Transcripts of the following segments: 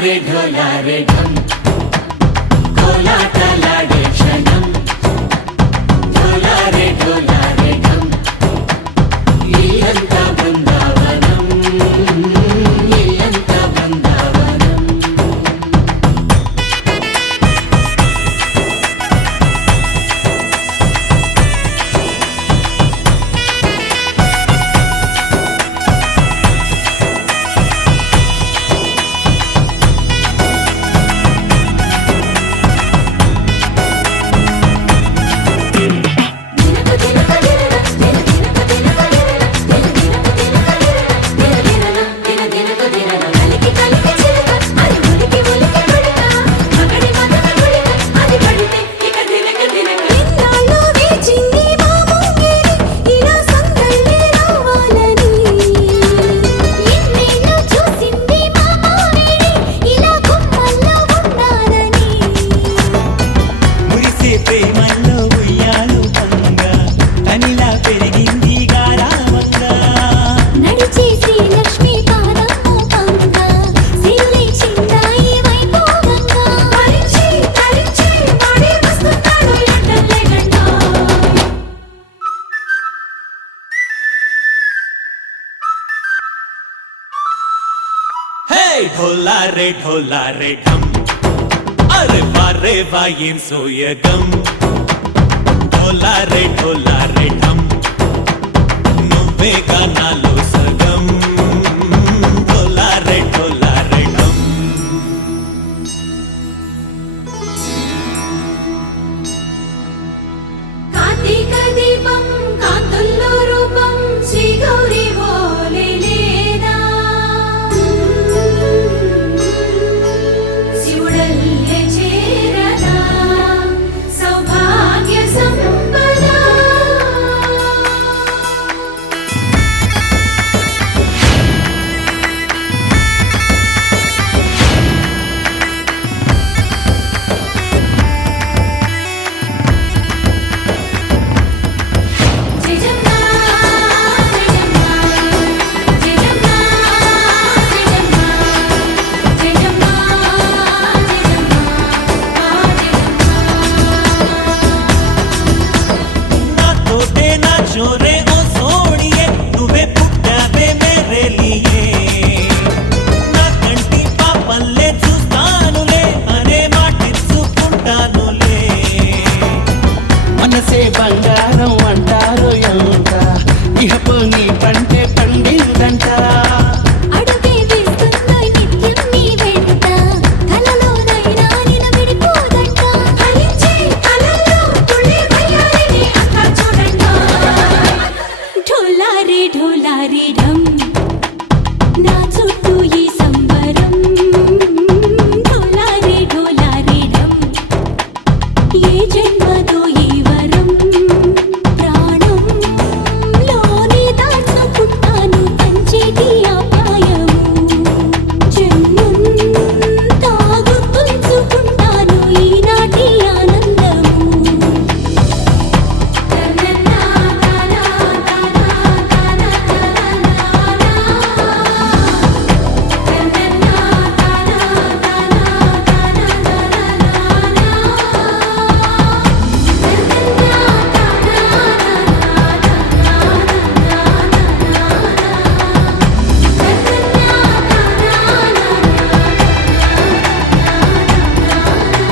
ढोलारे ढोलारे ढम कोलाटलाडे क्षणम ढोलारे ढोलारे ढम इल्लंता बृंदावनम इल्लंता बृंदावनम ढोलारे ढोलारे ढम अरे वारे वायें सोयगम ढोलारे ढोलारे ढम नुव्वे गानालो सगम ढोलारे ढोलारे ढम कार्तिक दीपं कांतुल्लो रूपं श्री गौरी वोले लेदा शिवुडल्ले चेरदा सौभाग्य संपदा जय जम्मा जय जम्मा जय जम्मा जय जम्मा जय जम्मा जय जम्मा ना तोटे ना चोरे ओ सोनिए नुव्वे पुट्टावे मेरे लिए ना कंटी पापल्ले చూస్తానులే అనే మాటిచ్చుకుంటానులే మనసే బంగారం అంటారు ఎంత ఇహపు నీ పంటే పండిందంట అడుగే వేస్తున్న నిత్యం నీ వెంట కలలోనైనా నిన్ను విడిపోదంట ఫలించే కలల్లో తుళ్ళి వయ్యారిని అంతా చూడంట ఢోలారే ఢోలారే ఢమ్ నా చుట్టూ ఈ సంబరం ఢోలారే ఢోలారే ఢమ్ ఏ జన్మదో ఈ వరం ప్రాణం లోని దాచుకుంటాను పంచేటి అపాయము జన్మం తాగుతుంచుకుంటాను ఈనాటి ఆనందము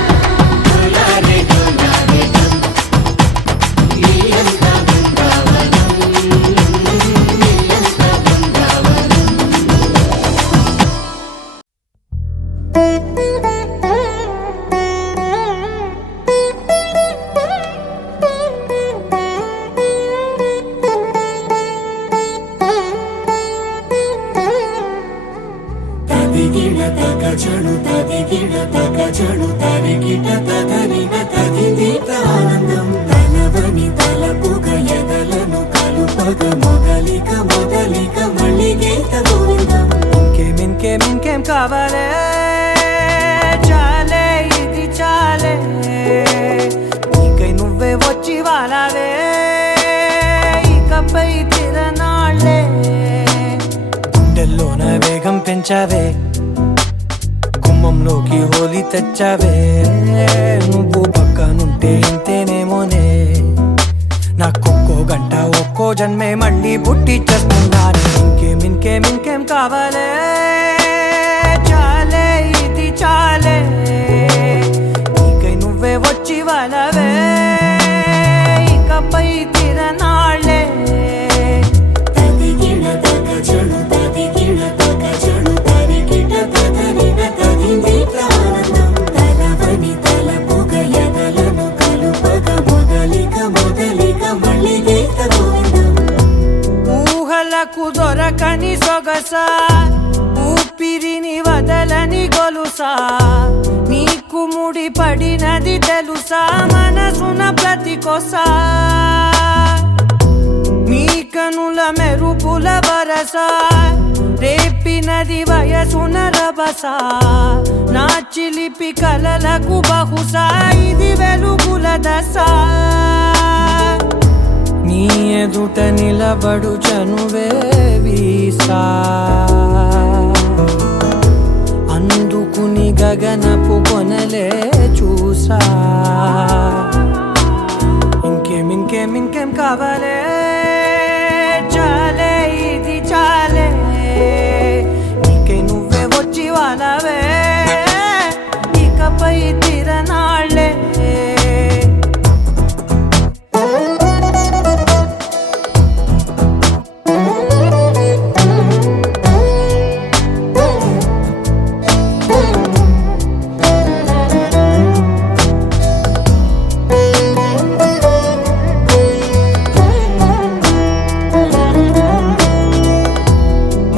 ढोलारे ढोलारे ढम इल्लंता बृंदावनम इल्लंता बृंदावनम తదిగిడ తగజను తదిగిడ తగజను తరిగిట తదరిన తదిదీత ఆనందం తలవని తలపుగ ఎదలను కలుపగ మొదలిక మొదలిక మళ్ళీ గీత గోవిందం ఇంకేం కావాలే చాలే ఇది చాలే నీకై నువ్వే వచ్చి వాలావే ఇకపై తిరనాళ్ళే గుండెల్లోన వేగం పెంచావే గుమ్మ గుమ్మంలోకి హోలీ తెచ్చావే నువ్వు పక్కనుంటే ఇంతేనేమోనే నాకొక్కో గంట ఒక్కో జన్మే మళ్ళీ పుట్టి చేస్తున్నాను ఇంకేం కావాలే చాలే ఇది చాలే నీకై నువ్వే వచ్చి వాళ్ళవే ఇకపై తిరనాళ్ళే తదిగిడ తగజడు తదిగిడ తగజడు తరిగిట తదరిన తదిందిట ఆనందం తలవని తలపుగ ఎదలను కలుపగ మొదలిక మళ్ళీ గీత గోవిందం ఊహలకు దొరకని సొగస ఊపిరిని వదలని గొలుసా నీకు ముడి పడినది తెలుసా మనసున ప్రతి కొసా నీ కనుల మెరుపుల వరస రేపినది వయసున రభస నా చిలిపి కలలకు బహుశా ఇది వెలుగుల దశ నీ ఎదుట నిలబడు చనువే వీసా అందుకుని గగనపు కొనలే చూసా ఇంకేం కావాలే చాలే ఇది చాలే నీకే నువ్వే వచ్చి వాళ్ళవే ఇకపై తిరనాళ్ళే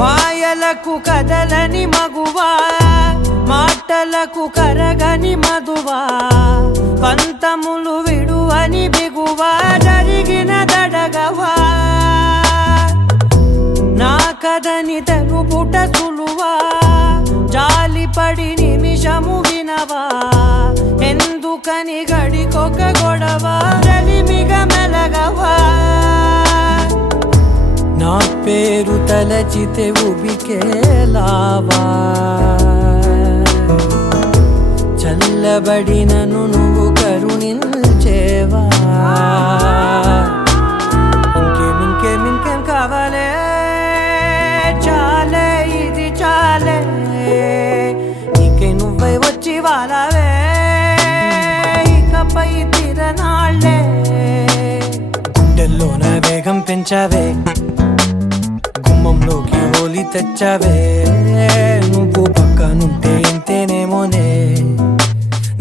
మాయలకు కదలని మగువా మాటలకు కరగని మధువా పంతములు విడువని బిగువా జరిగిన దడగవా నా కథని తెలుపుట సులువా జాలిపడి నిమిషము వినవా ఎందుకని గడికొక గొడవ రలిమిగ మెలగవా నా పేరు తలచితే ఉబికేలావా చల్లబడినను నువ్వు కరుణించేవా ఇంకేం కావాలే చాలే ఇది చాలే నీకే నువ్వే వచ్చి వాళ్ళవే ఇకపై తిరనాళ్ళే గుండెల్లోన వేగం పెంచావే గుమ్మంలోకి హోలీ తెచ్చావే నువ్వు పక్కనుంటే ఇంతేనేమోనే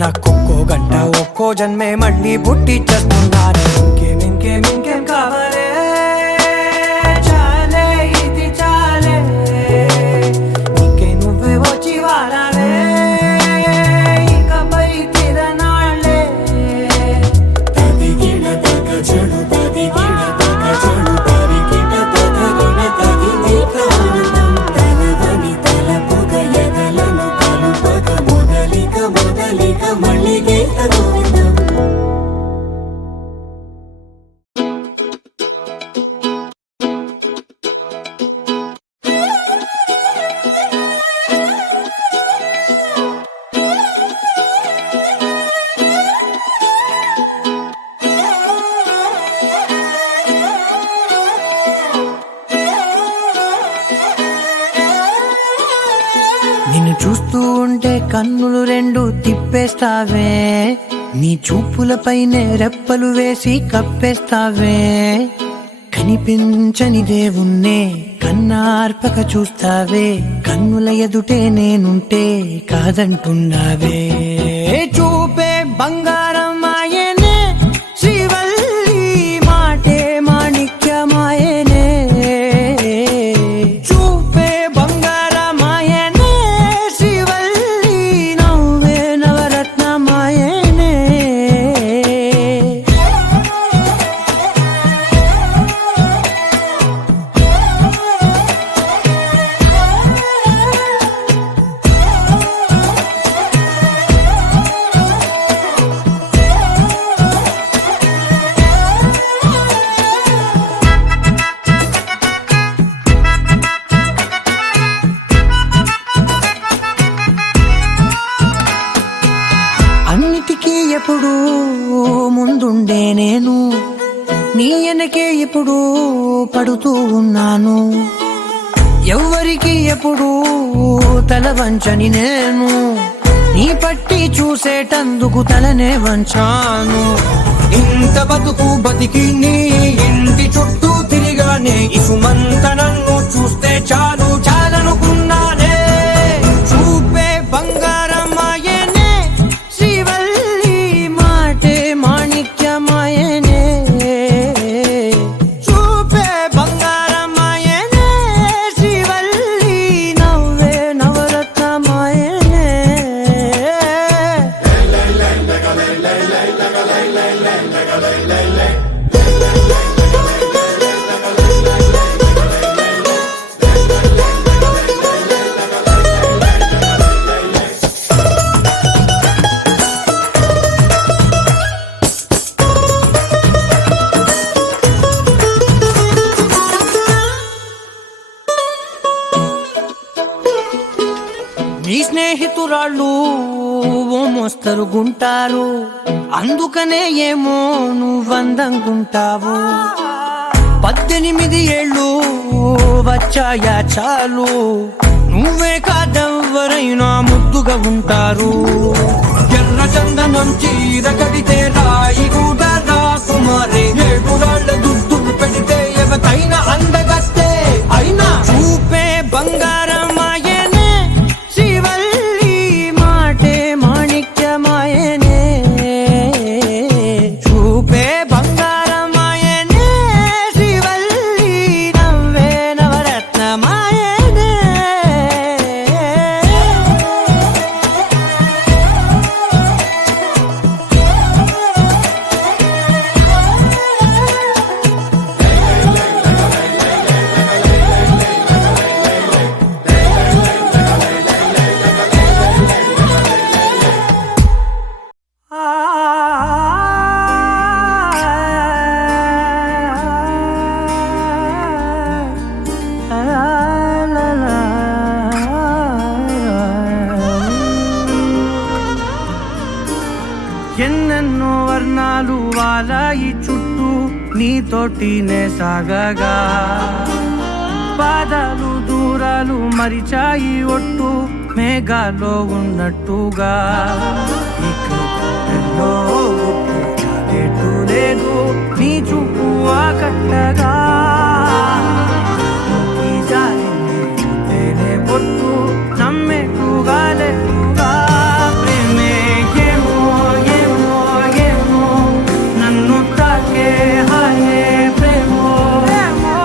నాకొక్కో గంట ఒక్కో జన్మే మళ్ళీ పుట్టి చేస్తున్నాను ఇంకేం కావాలే చాలే ఇది చాలే నీకే నువ్వే వచ్చి వాళ్ళవే ఇకపై తిరనాళ్ళే తదిగిడ తగజడు తదిగిడ తగజడు తరిగిట తదరిన తదిందిట ఆనందం తలవని తలపుగ ఎదలను కలుపగ మొదలిక మళ్ళీ గీత గోవిందం నిన్ను చూస్తూ ఉంటే కన్నులు రెండు తిప్పేస్తావే నీ చూపులపైనే రెప్పలు వేసి కప్పేస్తావే కనిపించని దేవుణ్ణే కన్నార్పక చూస్తావే కన్నుల ఎదుటే నేనుంటే కాదంటున్నావే చూపే బంగారం ఆయనే శ్రీవల్లి మాటే మాణిక్యమాయనే చూపే బంగారమాయనే శ్రీవల్లి నవ్వే నవరత్నమాయనే ఎప్పుడు ముందుండే నేను నీ వెనకే ఇప్పుడు పడుతూ ఉన్నాను. ఎవ్వరికి ఎప్పుడు తల వంచని నేను నీ పట్టి చూసేటందుకు తలనే వంచాను. ఇంత బతుకు బతికి నీ ఇంటి చుట్టూ తిరిగానే ఇసుమంత నన్ను చూస్తే చాలు చాలనుకున్నానే. చూపే బంగారమాయనే శ్రీవల్లి మాటే మాణిక్యమాయనే. చూపే బంగారమాయనే శ్రీవల్లి నవ్వే నవరత్నమాయనే. నీ స్నేహితురాళ్ళు ఓ మోస్తరు గుంటారు, అందుకనే ఏమో నువ్వందంగుంటావు. 18 ఏళ్ళు వచ్చాయా చాలు, నువ్వే కాదెవ్వరైనా ముద్దుగా ఉంటారు. ఎర్ర చందనం చీర కడితే రాయి కూడా రాకుమారే, 7 రాళ్ళ దుద్దులు పెడితే ఎవతైనా అందగస్తే అయినా. చూపే బంగారమాయనే శ్రీవల్లి మాటే మాణిక్యమాయనే. చూపే బంగారమాయనే శ్రీవల్లి నవ్వే నవరత్నమాయనే. ఎన్నెన్నో వర్ణాలు వాలాయి చుట్టూ నీతోటినే సాగగా, పాదాలు దూరాలు మరిచాయి ఒట్టు మేఘాలో ఉన్నట్టుగా. ఇక ఎన్నో గుర్తు లేదు నీ చూపు ఆకట్టగా. ఈ జాలిని చూస్తేనే పొట్టు నమ్మేట్టుగా లేట్టుగా. ప్రేమే ఏమో ఏమో ఏమో నన్ను తాకే హాయే ప్రేమో. ఏమో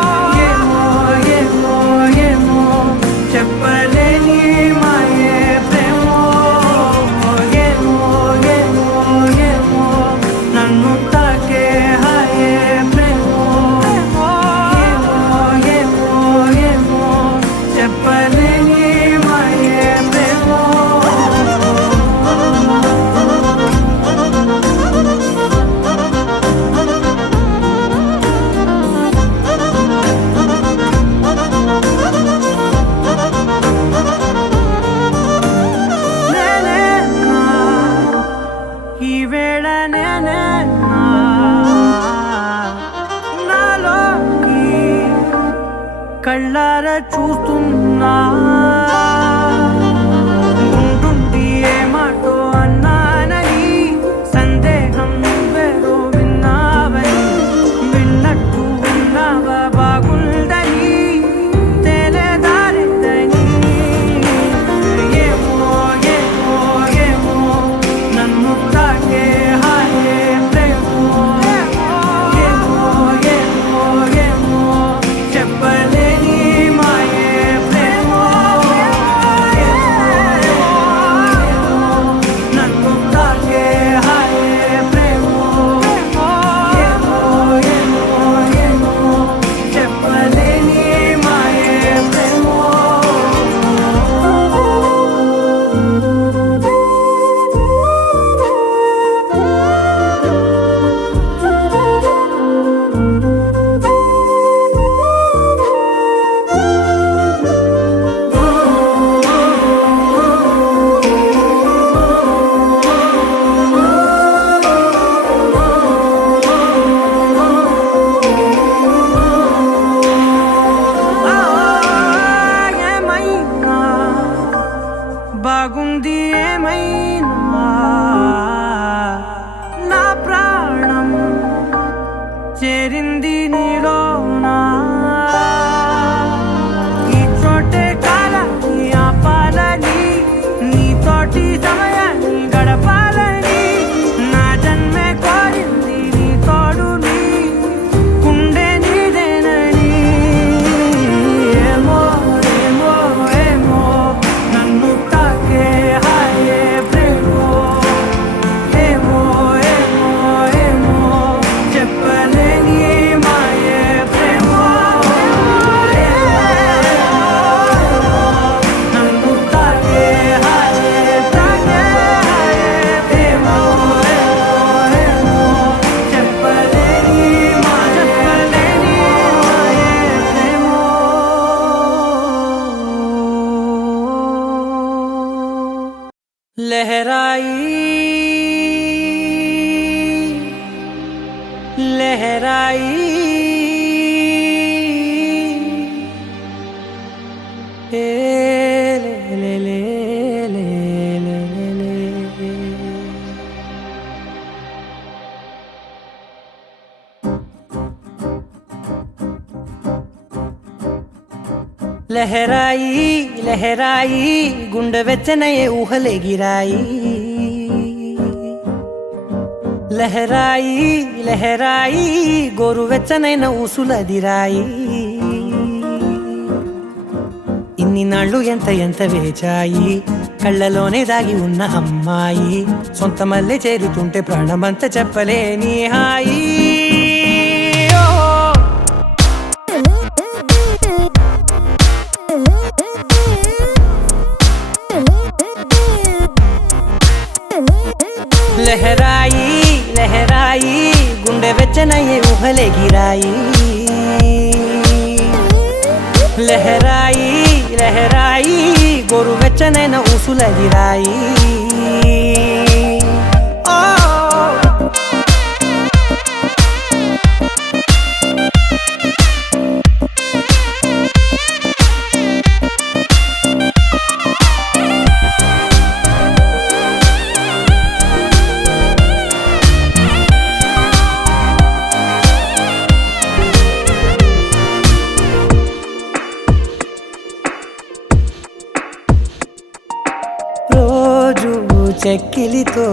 ఏమో ఏమో చెప్పలేని మాయే ప్రేమో. ఏమో ఏమో ఏమో నన్ను తాకే హాయే ప్రేమో. బాగుంది ఏమైనా నా ప్రాణం చేరింది నీలోనా ఈ చోటే కాలాన్ని ఆపాలని నీతోటి సమయాన్ని గడపాలని నా జన్మే కోరింది నీ తోడుని గుండె నీదేనని ఏమో ఏమో ఏమో నన్ను తాకే హాయే ప్రేమో ఏమో ఏమో ఏమో చెప్పలేని మాయే ప్రేమో నన్ను తాకే హాయే ప్రేమో ఏమో చెప్పలేని మాయే ప్రేమో लहराई ए ले ले ले ले ले ले लहराई लहराई गुंड వెచ్చనయే ఊహలే గిరాయి లహరాయి లహరాయి గోరువెచ్చనైన ఊసులదిరాయి ఇన్ని నాళ్ళు ఎంత ఎంత వేచాయి కళ్ళలోనే దాగి ఉన్న అమ్మాయి సొంత మల్లె చేరుతుంటే ప్రాణమంత చెప్పలేని హాయి లహరాయి లహరాయి గుండె వెచ్చనయ్యే ఊహలే గిరాయి లహరాయి లహరాయి గోరు వెచ్చనైన ఊసులదిరాయి చెక్కిలితో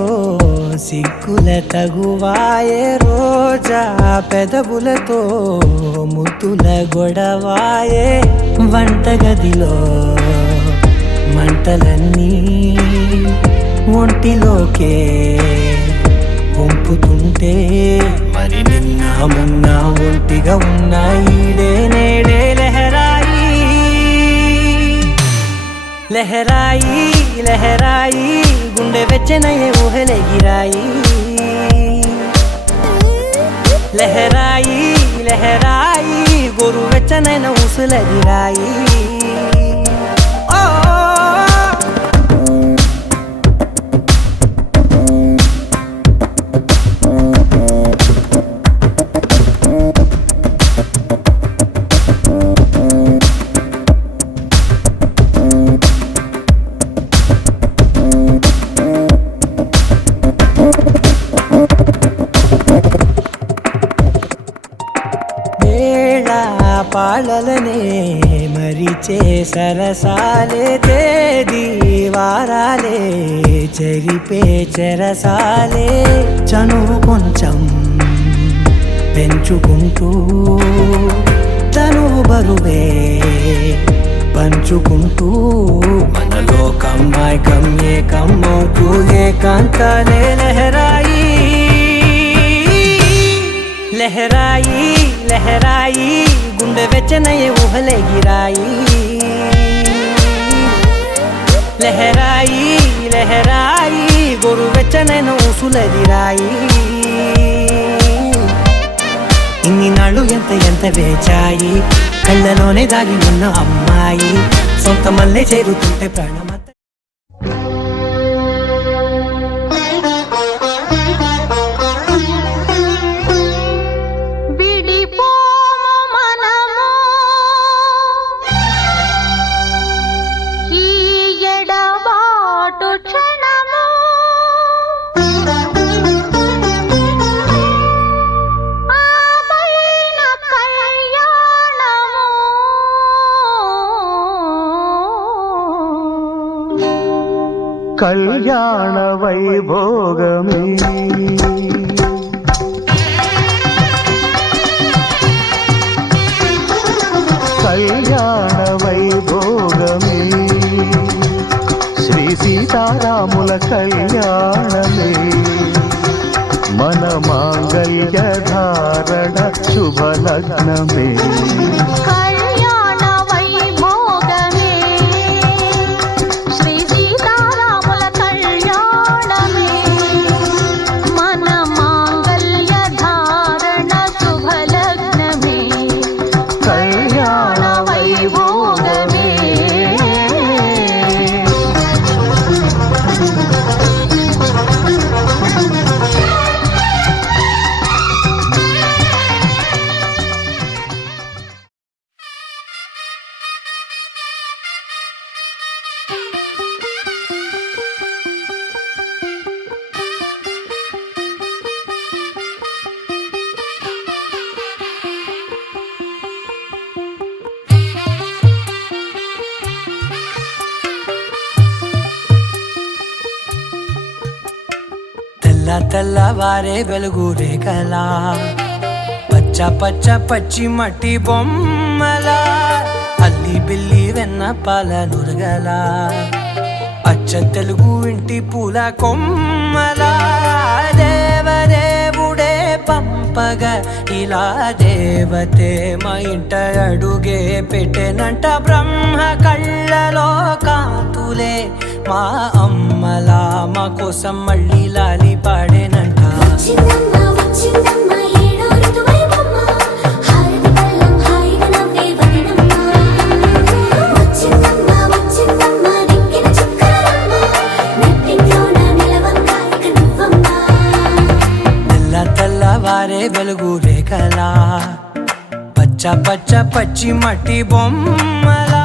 సిగ్గుల తగువాయే రోజా పెదవులతో ముద్దుల గొడవాయే వంటగదిలో మంటలన్నీ ఒంటిలోకే వంపుతుంటే మరి నిన్న మొన్న ఒంటిగా ఉన్నాయి నేడే లహరాయి లహరాయి లహరాయి గుండె వెచ్చనయ్యే ఊహలే గిరాయి లహరాయి లహరాయి గోరు వెచ్చనైన ఊసులదిరాయి పాలలనే మరిచే సరసాలే తేదీ వారాలే చెరిపే చెరసాలే చనువు కొంచెం పెంచుకుంటూ తనువు బరువే పంచుకుంటూ మనలో కమ్మాయికం ఏకమవుతూ ఏకాంతాలే లహరాయి లహరాయి లహరాయి గుండె వెచ్చనయ్యే ఊహలే గిరాయి లహరాయి లహరాయి గోరు వెచ్చనైన ఊసులదిరాయి ఇన్ని నాళ్ళు ఎంత ఎంత వేచాయి కళ్ళలోనే దాగి ఉన్న అమ్మాయి సొంత మల్లె చేరుతుంటే ప్రాణమంత ఈ ఎడబా కళ్యాణ వైభోగమే కళ్యాణ వైభోగమే శ్రీ సీతారాముల కళ్యాణమే మన మాంగళ్య ధారణ శుభలగ్నమే కళ్యాణ వైభోగమే శ్రీ సీతారాముల కళ్యాణమే మన మాంగళ్య ధారణ శుభలగ్నమే కళ్యాణ వైభోగమే తెల్లవారే వెలుగు రేఖలా పచ్చ పచ్చ పచ్చి మట్టి బొమ్మలా అల్లి బిల్లి వెన్న పాల నురగలా అచ్చ తెలుగు ఇంటి పూల కొమ్మలా దేవదేవుడే పంపగ ఇలా దేవతే మా ఇంట అడుగే పెట్టెనంట బ్రహ్మ కళ్ళలో కాంతులే మా అమ్మలా మా కోసం మళ్ళీ లాలి పాడేనంట వచ్చిందమ్మ వచ్చిందమ్మ ఏడో ఋతువైవమ్మ హారతి పళ్ళం హాయిగా నవ్వే వదనమ్మ వచ్చిందమ్మ వచ్చిందమ్మ దిక్కిన చుక్కలమ్మ నెట్టింట్లోన నిలవంగా ఇక నువ్వమ్మ తెల్లవారే వెలుగు రేఖలా పచ్చ పచ్చ పచ్చి మట్టి బొమ్మలా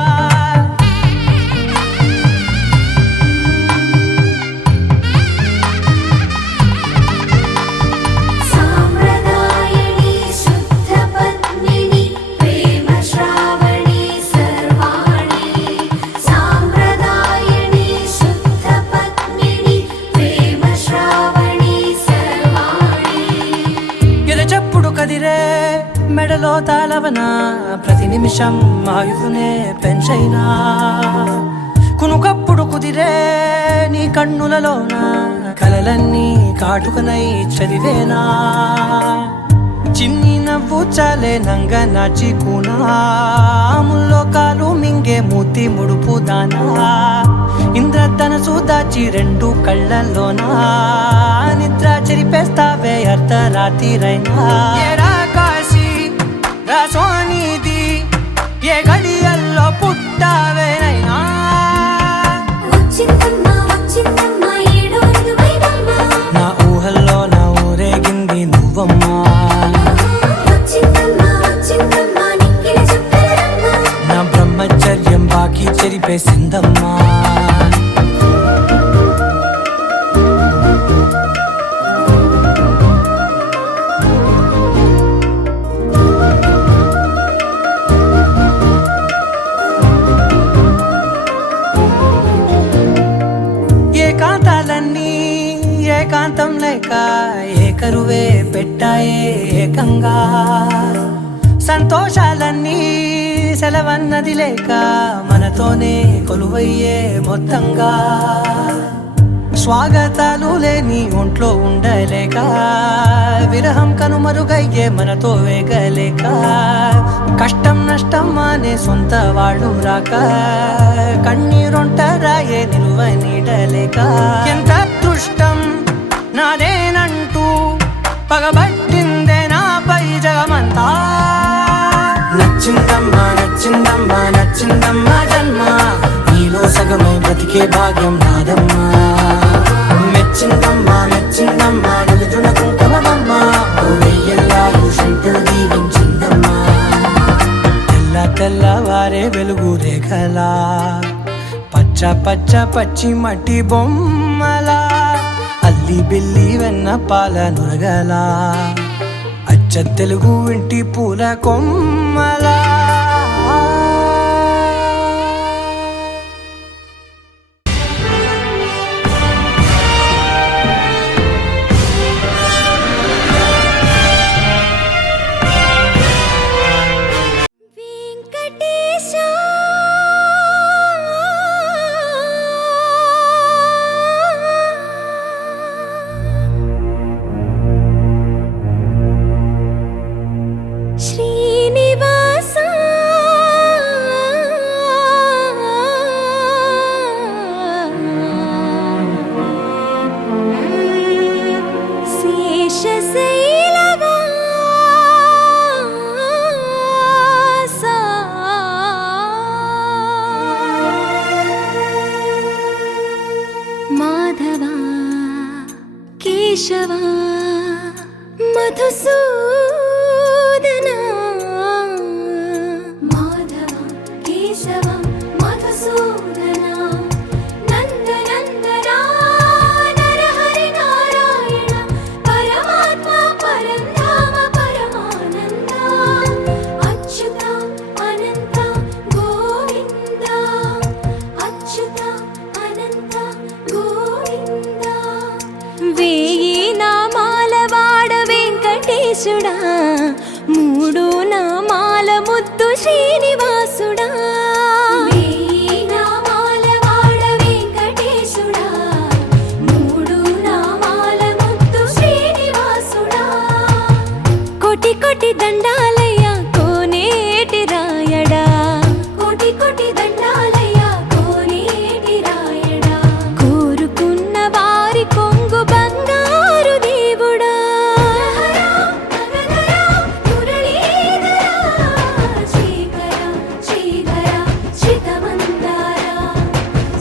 సాంప్రదాయని శుద్ధ పద్మిని ప్రేమ శ్రావణి సర్వాణి సాంప్రదాయని శుద్ధ పద్మిని ప్రేమ శ్రావణి సర్వాణి ఎరచప్పుడు కదిరే మెడలో తాళవన ప్రతి నిమిషం ఆయుధునే పెంచైనా కునుకప్పుడు కుదిరే నీ కన్నులలోన కలలన్నీ కాటుకనై చదివేనా చిన్ని నవ్వు చాలే నంగ నాచి కూనాముల్లో కాలు మింగే మూతి ముడుపు దానా ఇంద్రధనసు దాచి రెండు కళ్ళల్లోనా నిద్ర చెరిపేస్తావే అర్ధరాత్రిరైనా ఏరా కాశీ రా సోనిది ఏ గడియల్లో పుట్టావేనైనా వచ్చిందమ్మ వచ్చిందమ్మ ఏడో ఋతువైవమ్మ నా ఊహల్లో నా ఊరేగింది నువ్వమ్మా వచ్చిందమ్మ వచ్చిందమ్మ నిక్కిన చుక్కలమ్మ నా బ్రహ్మచర్యం బాకీ చెరిపేసిందమ్మా ఏకాంతాలన్నీ ఏకాంతం లేక ఏకరువే పెట్టాయే ఏకంగా సంతోషాలన్నీ సెలవన్నది లేక మనతోనే కొలువయ్యే మొత్తంగా స్వాగతాలు లేని ఒంట్లో ఉండలేక విరహం కనుమరుగయ్యే మనతో వేగలేక కష్టం నష్టం అనే సొంత వాళ్ళు రాక కన్నీరొంటరాయే నిలువ నీడలేక ఎంత అదృష్టం నాదేనంటూ పగబట్టిందే నాపై జగమంతా నచ్చిందమ్మా నచ్చిందమ్మా నచ్చిందమ్మా జన్మ నీలో సగమై బ్రతికే భాగ్యం నాదమ్మా మెచ్చిందమ్మా మెచ్చిందమ్మా నిలుచున కుంకుమమ్మా వెయ్యల్లాలు శంకులు దీవించిందమ్మా తెల్లవారే వెలుగు రేఖలా పచ్చ పచ్చ పచ్చి మట్టి బొమ్మలా అల్లి బిల్లి వెన్న పాల నురగలా అచ్చ తెలుగు ఇంటి పూల కొమ్మలా కేశవా మధుసూదన మాధవ కేశవ మధుసూదన నందనందన నరహరి నారాయణ పరమాత్మ పరంధామ పరమానంద అచ్యుత అనంత గోవింద అచ్యుత అనంత గోవింద వేయి నామాల వాడ వెంకటేశుడా మూడు నామాల ముద్దు శ్రీనివాసుడా వేయి నామాల వాడ వెంకటేశుడా మూడు నామాల ముద్దు శ్రీనివాసుడా కోటి కోటి దండాలయ్య కోనేటి రాయడా కోటి కోటి దండాలయ్య కోనేటి రాయడా కోరుకున్న వారి కొంగు బంగారు దేవుడా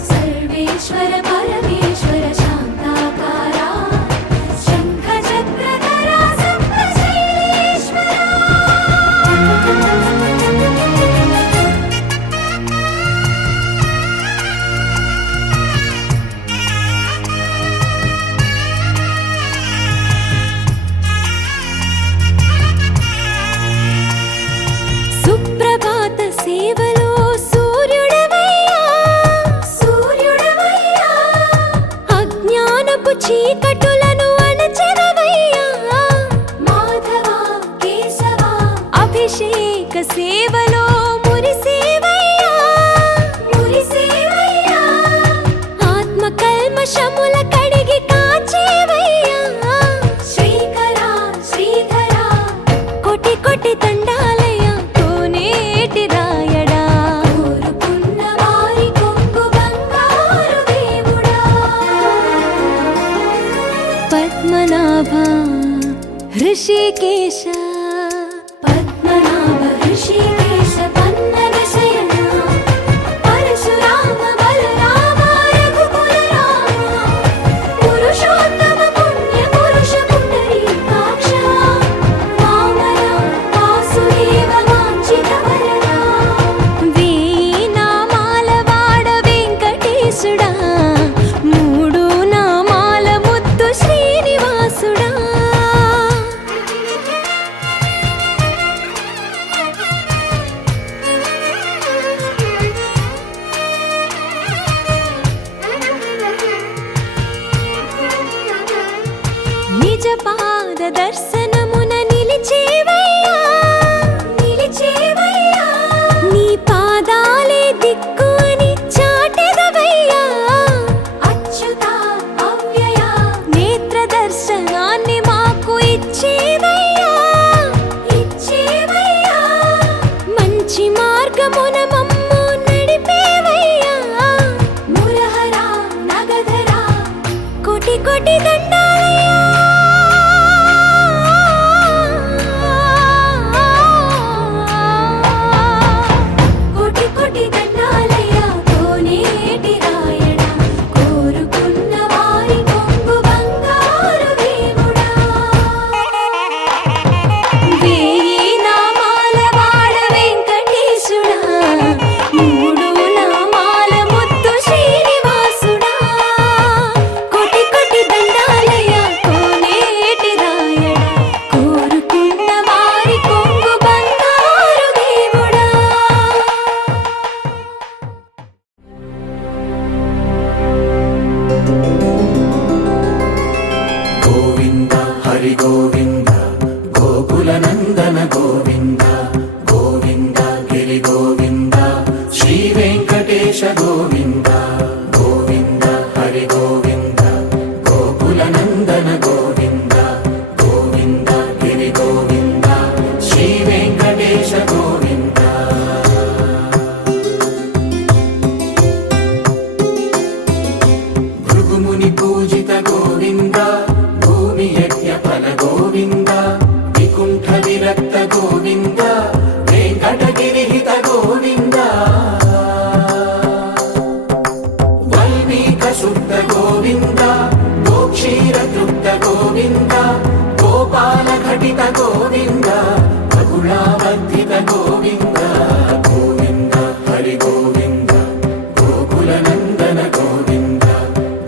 సర్వేశ్వర పరమేశ్వర శాంతాకార శంఖ చక్రధర సప్తశైలేశ్వర సుప్రభాత సేవలో సూర్యుడవయ్యా సూర్యుడవయ్యా అజ్ఞానపు చీకటులను అణచెదవయ్యా మాధవ కేశవ అభిషేక సేవలో మురిసేవయ్యా మురిసేవయ్యా ఆత్మ కల్మషముల కడిగి కాచేవయ్యా శ్రీకర శ్రీధర కోటి కోటి దండాలయ్య కోనేటి రాయడా కోరుకున్న వారి కొంగు బంగారు దేవుడా పద్మనాభ హృషికేశ పద్మనాభ హృషికేశ పన్నగ శయన పరశురామ బలరామ రఘుకుల రామ పురుషోత్తమ పుణ్య పురుష పుండరీకాక్ష వామన వాసుదేవ వాంఛిత వరద వేయి నామాల వాడ వెంకటేశుడా మూడు నామాల ముద్దు శ్రీనివాసుడా నిజ పాద దర్శనమున నిలిచేవయ్యా నిలిచేవయ్యా నీ పాదాలే దిక్కు అని చాటెదవయ్యా అచ్యుత అవ్యయ నేత్ర దర్శనాన్ని మాకు ఇచ్చేవయ్యా ఇచ్చేవయ్యా మంచి మార్గమున మమ్ము నడిపేవయ్యా మురహర నగధర కోటి కోటి దండాలయ్యా కోటి కోటి దండాలయ్య కోనేటి రాయడా కోరుకున్న వారి కొంగు బంగారు దేవుడా వేయి నామాల వాడ వెంకటేశుడా మూడు నామాల ముద్దు శ్రీనివాసుడా కోటి కోటి దండాలయ్య కోనేటి రాయడా కోరుకున్న వారి కొంగు బంగారు దేవుడా గోవింద హరి గోవింద గోకుల నందన గోవింద గోవింద గిరి గోవింద శ్రీ వెంకటేశ గోవింద గోవింద హరి గోవింద గోకుల నందన గోవింద గోవింద గిరి గోవింద శ్రీ వెంకటేశ గోవింద భృగుముని పూజిత గోవింద భూమి యజ్ఞ ఫల గోవింద వికుంఠ విరక్త గోవింద వెంకటగిరి హిత గోవింద వాల్మీక శుద్ధ గోవింద गोक्षीरतृप्त गोविन्द गोपालघटित गोविन्द बकुलावर्धित गोविन्द गोविन्द हरि गोविन्द गोकुलनन्दन गोविन्द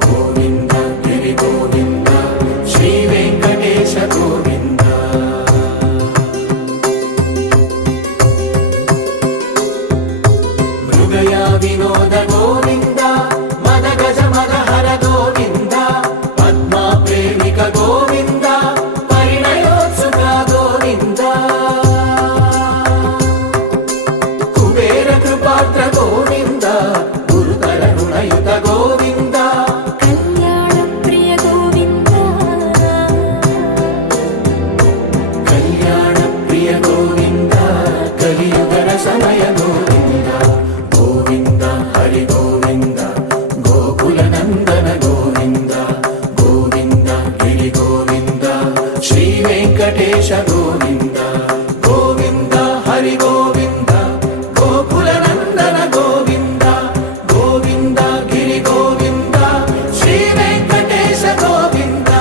गोविन्द गिरि गोविन्द श्रीवेङ्कटेश गोविन्द मृगया विनोद गोविन्द मदगज मदहर गोविन्द पद्मा प्रेमिक गोविन्द परिणयोत्सुक गोविन्द कुबेर कृपात्र गोविन्द गुरुतर ऋणयुत गोविन्द कल्याणप्रिय गोविन्द कल्याणप्रिय गोविन्द कलियुगर समय गोविन्द गोविन्द हरि गोविन्द गोकुलनन्दन गोविन्द गोविन्द गिरि गोविन्द श्रीवेङ्कटेश गोविन्द गोविन्द हरि गोविन्द गोकुलनन्दन गोविन्द गोविन्द गिरि गोविन्द श्रीवेङ्कटेश गोविन्द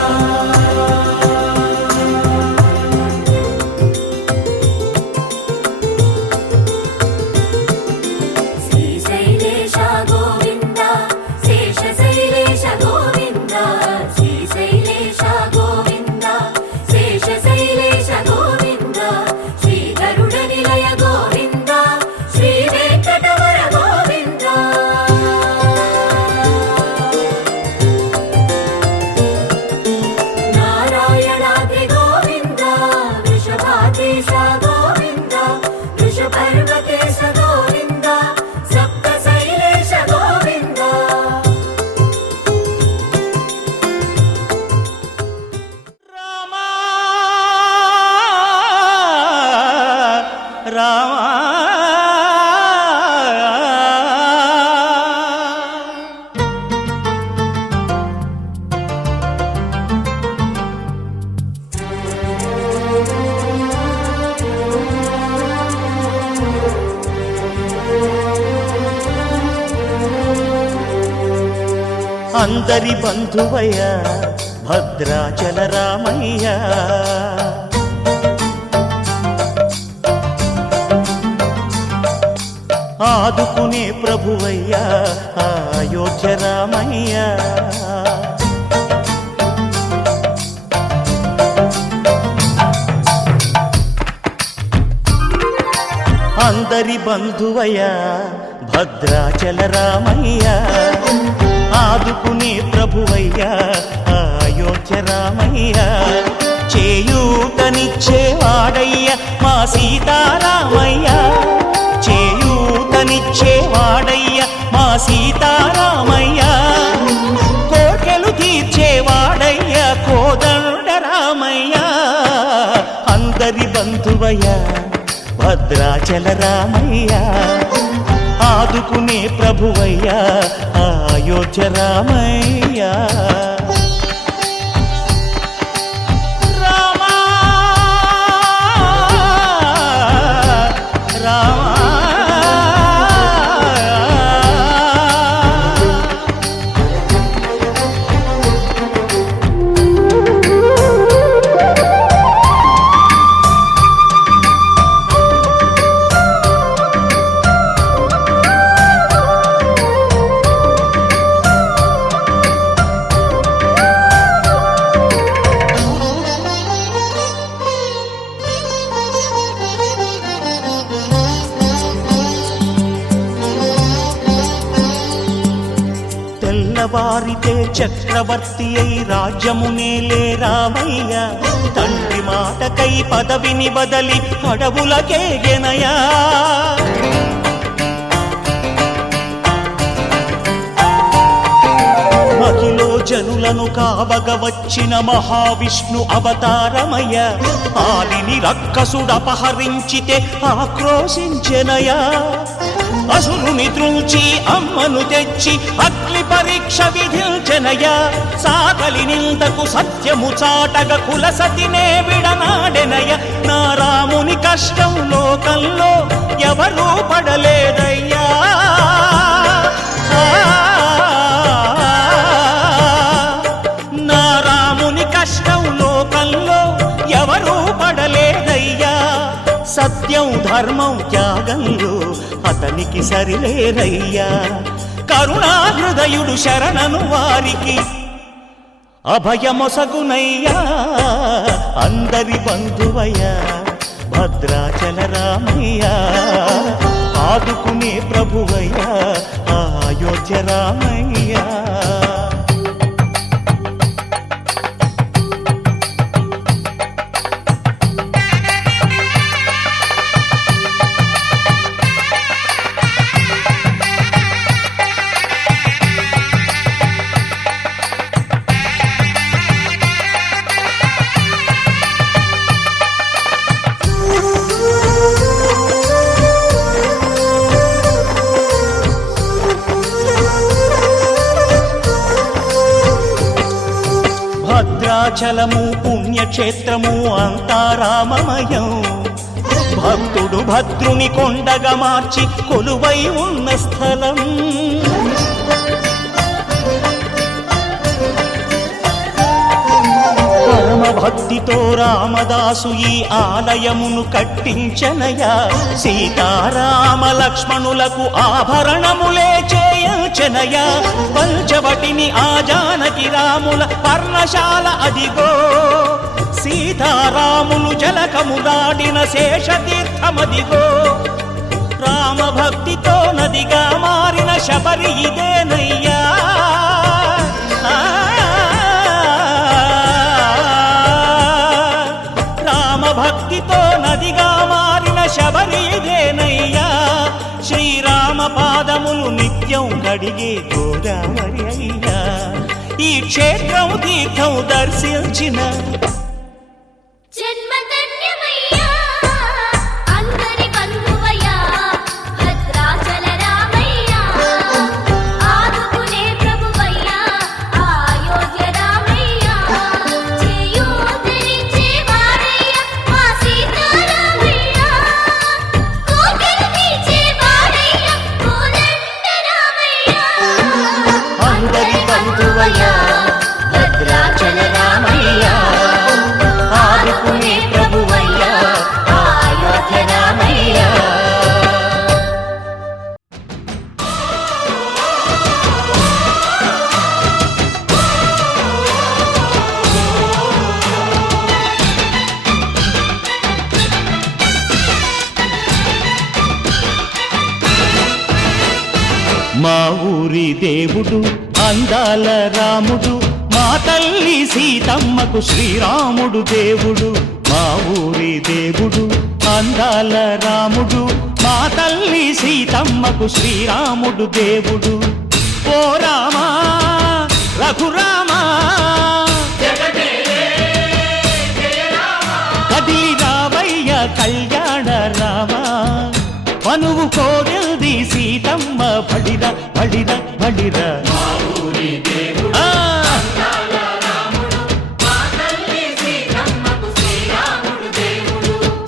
श्रीशैलेश गोविन्द शेषशैलेश गोविन्द श्रीशैलेश गोविन्द शेषशैलेश गोविन्द श्रीगरुडनिलय गोविन्द श्रीवेङ्कटवर गोविन्द नारायणाद्रि गोविन्द वृषभाधीश गोविन्द वृषपर्वतेश गोविन्द सप्तशैलेश गोविन्द రామా రామా అందరి బంధువయ్య భద్రాచల రామయ్య ఆదుకునే ప్రభువయ్య అయోధ్య రామయ్య అందరి బంధువయ్య భద్రాచల రామయ్య ఆదుకునే ప్రభువయ్య అయోధ్య రామయ్య చేయూతనిచ్చేవాడయ్య మా సీతారామయ్య చేయూతనిచ్చేవాడయ్య మా సీతారామయ్య కోర్కెలు తీర్చేవాడయ్య కోదండ రామయ్య అందరి బంధువయ్య భద్రాచల రామయ్య ఆదుకునే ప్రభువయ్య అయోధ్య రామయ్య రామా రామా తెల్లవారితే చక్రవర్తి అయి రాజ్యమునేలే రామయ్య తండ్రి మాటకై పదవిని బదలి అడవులకేగెనయా మహిలో జనులను కావగ వచ్చిన మహావిష్ణు అవతారమయ్య ఆలిని రక్కసుడపహరించితే ఆక్రోశించెనయా అసురుని త్రుంచి అమ్మను తెచ్చి అగ్ని పరీక్ష విధించెనయా సాగలి నిందకు సత్యము చాటగ కులసతినే విడనాడెనయ నా రాముని కష్టం లోకంలో ఎవరూ పడలేదయ్యా నా ధర్మం త్యాగంలో అతనికి సరిలేరయ్యా. కరుణా హృదయుడు శరణను వారికి అభయమొసగునయ్యా. అందరి బంధువయ్యా భద్రాచల రామయ్యా, ఆదుకునే ప్రభువయ్యా అయోధ్య రామయ్యా. భద్రాచలము పుణ్యక్షేత్రము అంతా రామమయం. భక్తుడు భద్రుని కొండగా మార్చి కొలువై ఉన్న స్థలం. పరమ భక్తితో రామదాసు ఈ ఆలయమును కట్టించనయా. సీతారామ లక్ష్మణులకు ఆభరణములే చేయించనయా. పంచవటిని ఆ జానకి రాముల పర్ణశాల అదిగో. సీతారాములు జలకములాడిన శేషతీర్థమదిగో. రామ భక్తితో నదిగా మారిన శబరి ఇదేనయ్యా. భక్తితో నదిగా మారిన శబరి ఇదేనయ్యా. శ్రీరామ పాదములు నిత్యం కడిగే గోదావరి అయ్యా. ఈ క్షేత్రం తీర్థం దర్శించిన జన్మధన్యమయ్యా. అందరి బంధువయ్యా భద్రాచల రామయ్యా, ఆదుకునే ప్రభువయ్యా అయోధ్య రామయ్యా. చేయూతనిచ్చే వాడయ్యా మా సీతారామయ్యా, కోకెలు తీర్చే వాడయ్యా కోదండ రామయ్యా. అందరి బంధువయ్యా భద్రాచల రామయ్యా, ఆదుకునే ప్రభువయ్యా అయోధ్య రామయ్యా. మా ఊరి దేవుడు అందాల రాముడు, మా తల్లి సీతమ్మకు శ్రీరాముడు దేవుడు. మా ఊరి దేవుడు అందాల రాముడు, మా తల్లి సీతమ్మకు శ్రీరాముడు దేవుడు. ఓ రామా రఘురామా కదిలి రావయ్య కళ్యాణ రామా. మనువు కోరింది సీతమ్మ బడిర బడిర బడిర.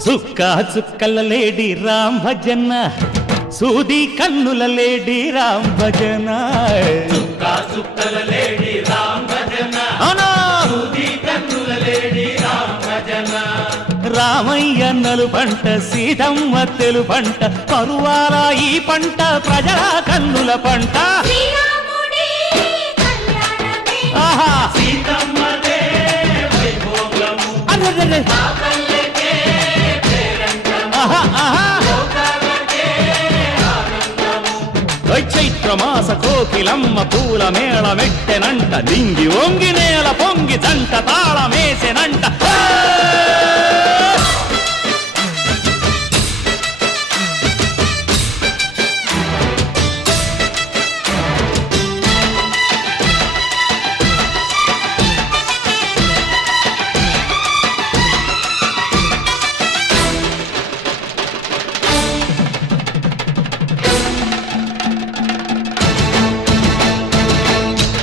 చుక్క చుక్కల లేడి రామ్ భజన, సూది కన్నుల లేడి రామ్ భజన. చుక్కల లేడి రామ్ భజన, సూది కన్నుల లేడి రామ్ భజన. రామయ్య నలు పంట సీతమ్మ తెలు పంట, పరువాల ఈ పంట ప్రజల కన్నుల పంట. ఆహా సీతమ్మదే వైభోగము, చైత్రమాస కోకిలమ్మ పూల మేళ మెట్టెనంట, దింగి ఒంగి నేల పొంగి జంట తాళమేసెనంట.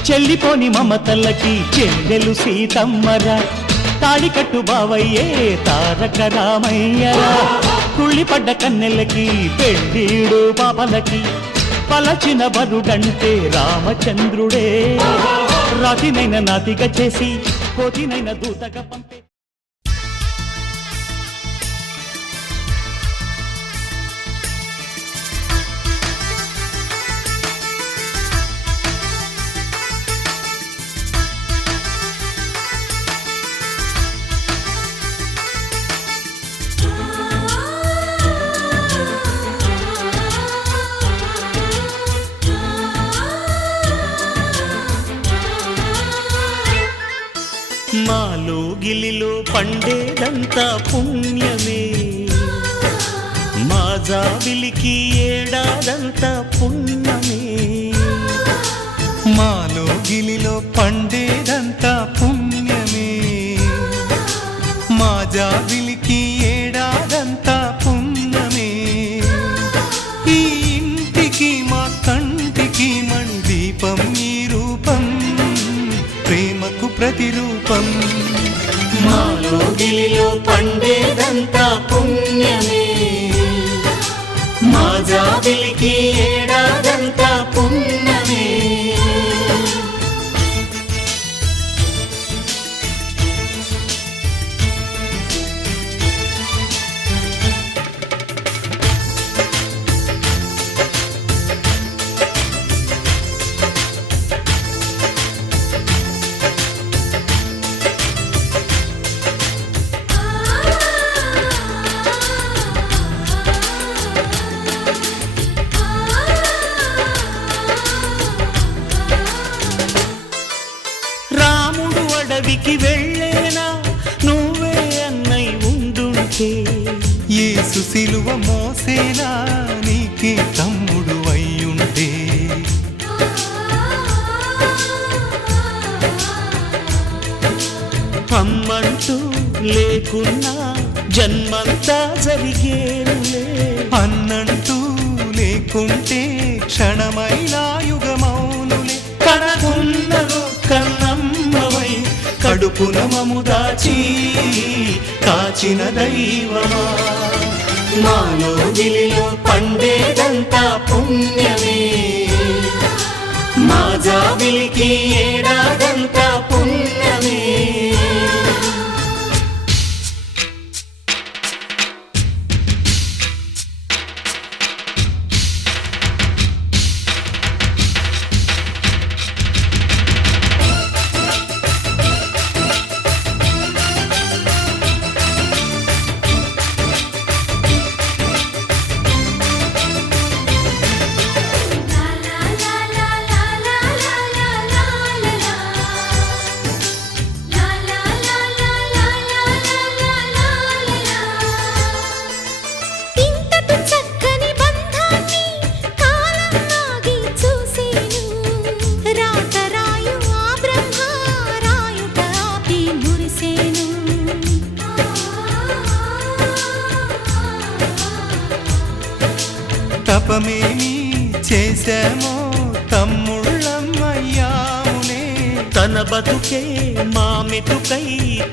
చెల్లిపోని మమతలకి చెల్లెలు సీతమ్మరా, తాళికట్టు బావయ్యే తారక రామయ్యరా. కుళ్ళిపడ్డ కన్నెలకి పెళ్ళీడు పాపలకి, పలచిన బరుడంటే రామచంద్రుడే. రాతినైన నాతిగా చేసి కోతినైన దూతగా పంపే. మాలో గిలిలో పండేదంతా పుణ్యమే మా జాబిలికి ఏడాదంతా పుణ్యమే మాలో గిలిలో పండేదంతా పుణ్యమే మా జాబిలికి ఏడాదంతా పుణ్యమే ఈ ఇంటికి మా కంటికి మణి దీపం ఈ రూపం ప్రేమకు ప్రతిరూపం మాలో గిలిలో పండేదంతా పుణ్యమే మా జాబిలికి ఏడాదంతా పుణ్యమే రాముడు అడవికి వెళ్ళేనా నువ్వే అన్నై ఉండుంటే యేసు సిలువ మోసేనా నీకే తమ్ముడు అయ్యుంటే అమ్మంటూ లేకున్నా జన్మంతా జరిగేనులే అన్నంటూ లేకుంటే క్షణమైనా యుగమౌనులే కనకున్నదో కన్నమ్మవై కడుపున మము దాచి కాచిన దైవమా మాలో గిలిలో పండేదంతా పుణ్యమే మా జాబిలికి ఏడాదంతా పుణ్యమే ఇంతటి చక్కని బంధాన్ని కాలం నాగి చూసేను రాతరాయు ఆ బ్రహ్మ రాయుట ఆపి మురిసేను తపమేమి చేశామో తమ్ముళ్ళమ్మయ్యాములే తన బతుకే మా మెతుకై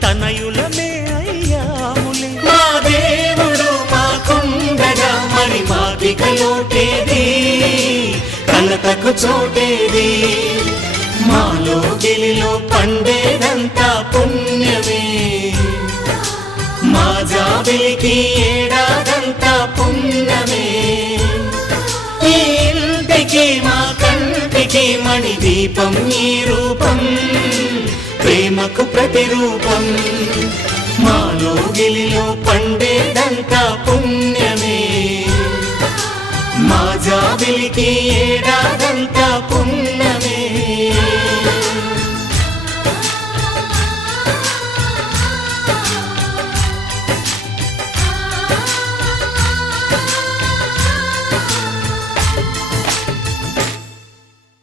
తనయులమే అయ్యాములే మా దేవుడు మాకుండగా మరి మాకిక లోటేది కలతకు చోటేది మాలో గిలిలో పండేదంతా పుణ్యమే మా జాబిలికి ఏడాదంతా పుణ్యమే ఈ ఇంటికి మా కంటికి మణి దీపం ఈ రూపం ప్రేమకు ప్రతిరూపం మాలో గిలిలో పండేదంతా పుణ్యమే మా జాబిలికి ఏడాదంతా పుణ్యమే